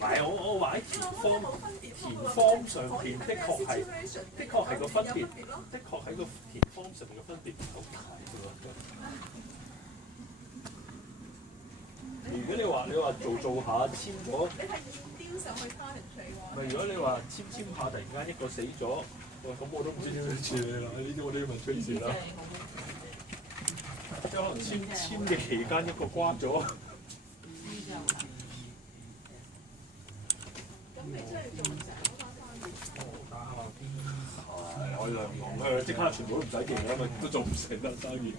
係我話喺田方上邊，的確係個分別，的確喺個田方上面嘅分別唔好大嘅喎。如果你話做下簽咗，你係現雕上去 challenge 你喎。咪如果你話簽下突然間一個死咗，咁我都唔知點樣處理啦。呢啲我都要問 Tracy 啦。即係可能簽嘅期間一個瓜咗。咁你真係做成嗰班生意。我兩講即刻全部都唔使記啦，咪都做唔成啦生意。